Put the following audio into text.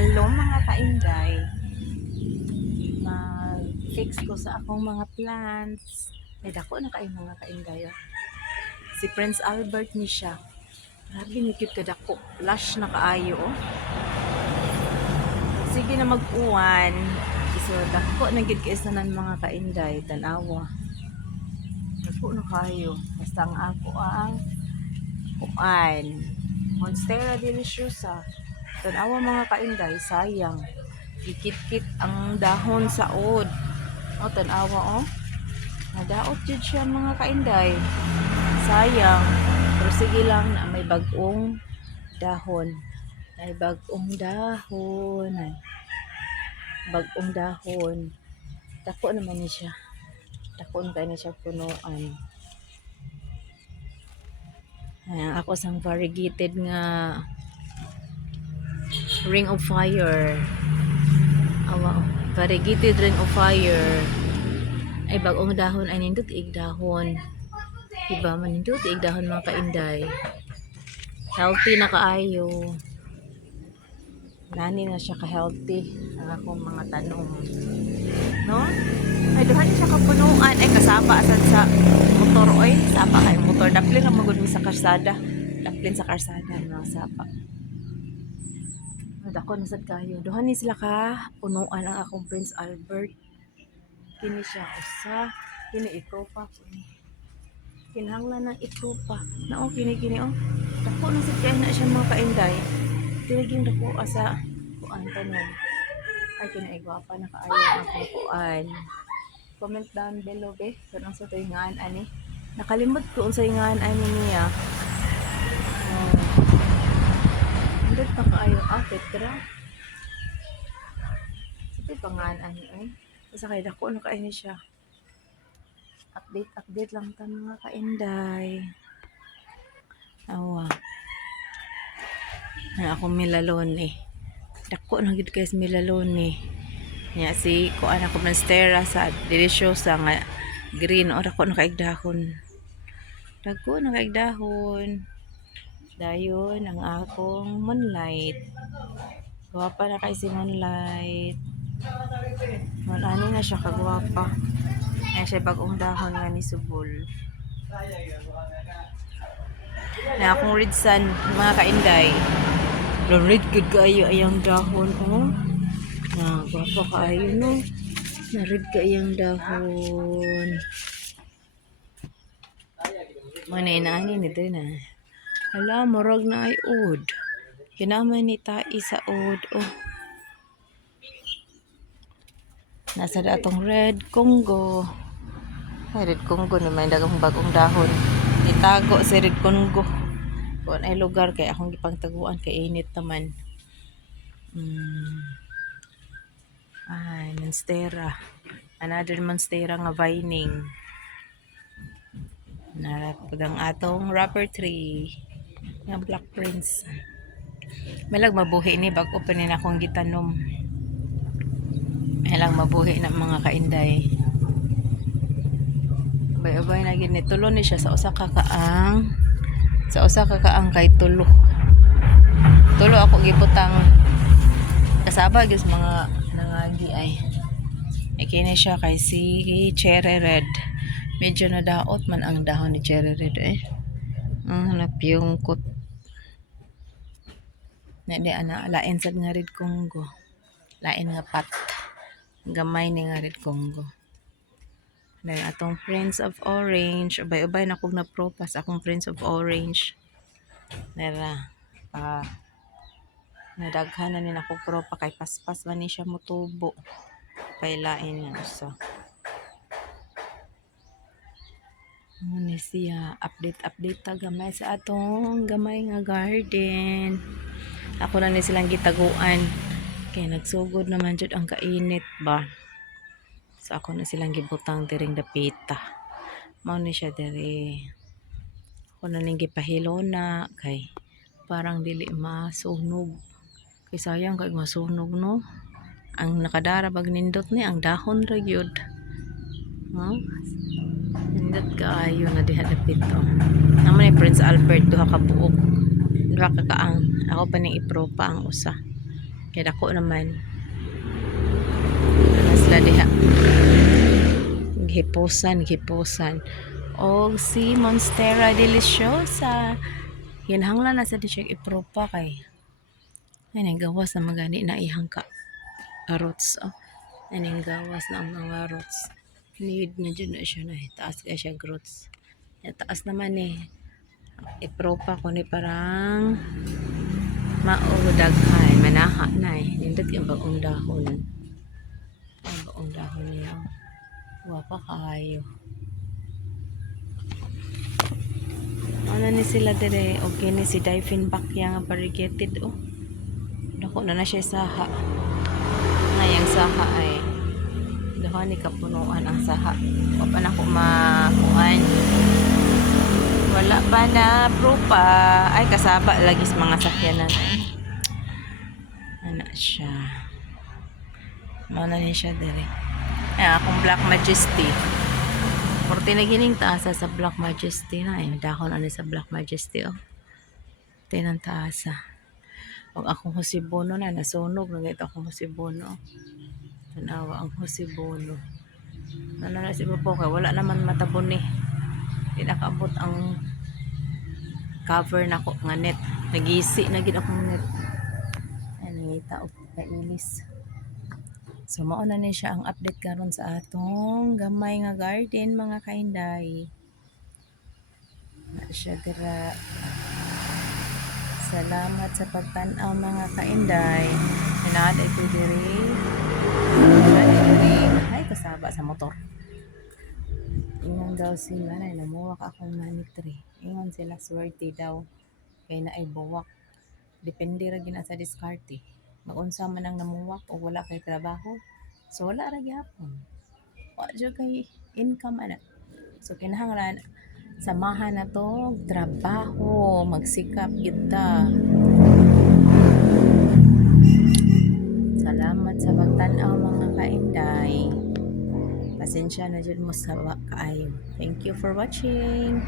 Hello mga kainday. Mag-fix ko sa akong mga plants. May dako na kayo mga kainday. Oh. Si Prince Albert ni siya. Grabe ni cute ka dako. Lush na kaayo. Oh. Sige na mag-uwan. So dako na gid kaisanan mga kainday. Tanawa. Dako na kayo. Basta ang ako ang uwan. Monstera deliciosa. Tanawa mga kainday. Sayang. Ikit-kit ang dahon sa od. O, tanawa, o. Nadaot dyan siya mga kainday. Sayang. Pero sige lang na may bagong dahon. May bagong dahon. Ay, bagong dahon. Dako naman niya siya. Dako na niya siya punuan. Ayan, ako sang variegated nga Ring of Fire. Awa, variegated Ring of Fire. Ay bagong dahon ay nindot ig dahon. Diba man nindot ig dahon mga kainday. Healthy na kaayo. Nani na siya ka-healthy ang akong mga tanom. No? Ay duha ni siya kapunuan ay kasapa asan sa motor oy, sapa kay motor daplin ra magud mi sa karsada. Daplin sa karsada mga sapa. Dako na sad kayo. Duha ni sila ka punuan ang akong Prince Albert. Kini siya usa, kini ikropa ko ni. Kinahanglan ng ikropa. Nao kini oh. Dako na sad kay na siya mga kainday. Tiging dako asa kuan tanom. Ay kinaigwapa na kaayo ang akong kuan. Comment down below be kung ang sa tuingan ani. Nakalimot ko unsa ingan ani niya. Andot pa kaayo Petra. Sige pangan ani ay. Sa kay dako na kaini siya. Update lang ta mga kainday. Awa. Na akong milalone. Dako na gid guys milalone. Nya si kuan ako monstera sa deliciosa nga green or ako nakaigdahon. Dako nakaigdahon. Dayon ang akong moonlight. Guwapa na kay si moonlight. Malani na siya kagwapa. Ay siya bagong dahon nga ni subol. Na akong red sun mga kainday. Red good kaayo ayang dahon oh. Na guwapo kaayo no. Na red kaayang dahon. Mana inaani nito na. Hala morag na ay od. Kinaman ni tai sa od oh. Nasa datong red Congo. Ay red Congo naman dagang bagong dahon. Itago si red Congo. Kung ay lugar kay akong gipangtaguan kay init naman. Ay, monstera. Another monstera nga vining. Narapag ang atong rubber tree. Nga Black Prince. Malag mabuhi ni bago pa ni akong gitanom. Malag mabuhi na mga kainday. Abay-abay na gid ni tulo ni siya sa usa ka kaang. Sa usa ka kaang kay tulo. Tulo ako gibutang kasaba gyud mga nangagi ay. Kini siya kay si cherry red. Medyo nadaot man ang dahon ni cherry red eh. Napiyungkot. Na di ana lain sad nga red Congo. Lain nga pat. Gamay ni nga red Congo. Dahil atong Prince of Orange. Ubay-ubay na kong napropas akong Prince of Orange. Nara. Nadaghan na ni ako propa kay paspas man ni siya motubo. Pailain nga usa. Ano siya. Update ta gamay sa atong gamay nga garden. Ako na ni silang gitaguan. Kaya nagsugod naman jud ang kainit ba. So ako na silang gibutang diring dapita. Mao ni siya diri. Ako na ning gipahilo na kay parang dili masunog. Kay sayang kay masunog no. Ang nakadara bag nindot ni ang dahon ra gyud. Nindot kaayo na diha dapit oh. Naman ni Prince Albert duha ka buok. Duha ka kaang. Ako pa ning ipropa ang usa. Kaya dako naman. Sila diha. Gipusan. O si Monstera Deliciosa. Hinahanglan na sa di siya ipropa kay. Ay, gawas na magani na ihang ka. Roots. Oh. Ay, gawas na ang mga roots. Need na dyan na siya na. Taas kaya siya roots. Taas naman ipropa ko ni parang maudaghan. Manaha na Nindot yung bagong dahon. Ang bagong dahon niya. Wapa kayo. Ano ni sila dire? Okay ni si Diefenbach yang variegated. Oh. Dako na siya saha. Ngayang saha ay dahan ni kapunuan ang saha. Wapa na ko makuan. Wala pa na propa. Ay kasaba lagi sa mga sakyanan. Ano siya. Mana ni siya dire. Ay akong Black Majesty. Porte na gining taasa sa Black Majesty na dahon ano sa Black Majesty oh. Tinang taasa. Pag akong Hosibono na nasunog na gito akong Hosibono. Tanawa ang Hosibono. Ano na si Bobo kay wala naman matabon Di nakaabot ang cover na ko nga net. Nagisi na gid akong net. Ano tao kailis. So mao na ni siya ang update karon sa atong gamay nga garden mga kainday. Na siya dira. Salamat sa pagtan-aw mga kainday. Hinaad ito diri. Ay kasaba sa motor. Ingon daw sila na namuwak akong manitri. Ingon sila swerte daw. Kaya na ay buwak. Depende ra gina sa diskarte. Magunsa man ang namuwak o wala kay trabaho. So wala ra gyapon. Wa kay income ana. So kinahanglan samahan na to trabaho, magsikap kita. Salamat sa pagtan-aw mga kainday. Pasensya na jud mo sa kaayo. Thank you for watching.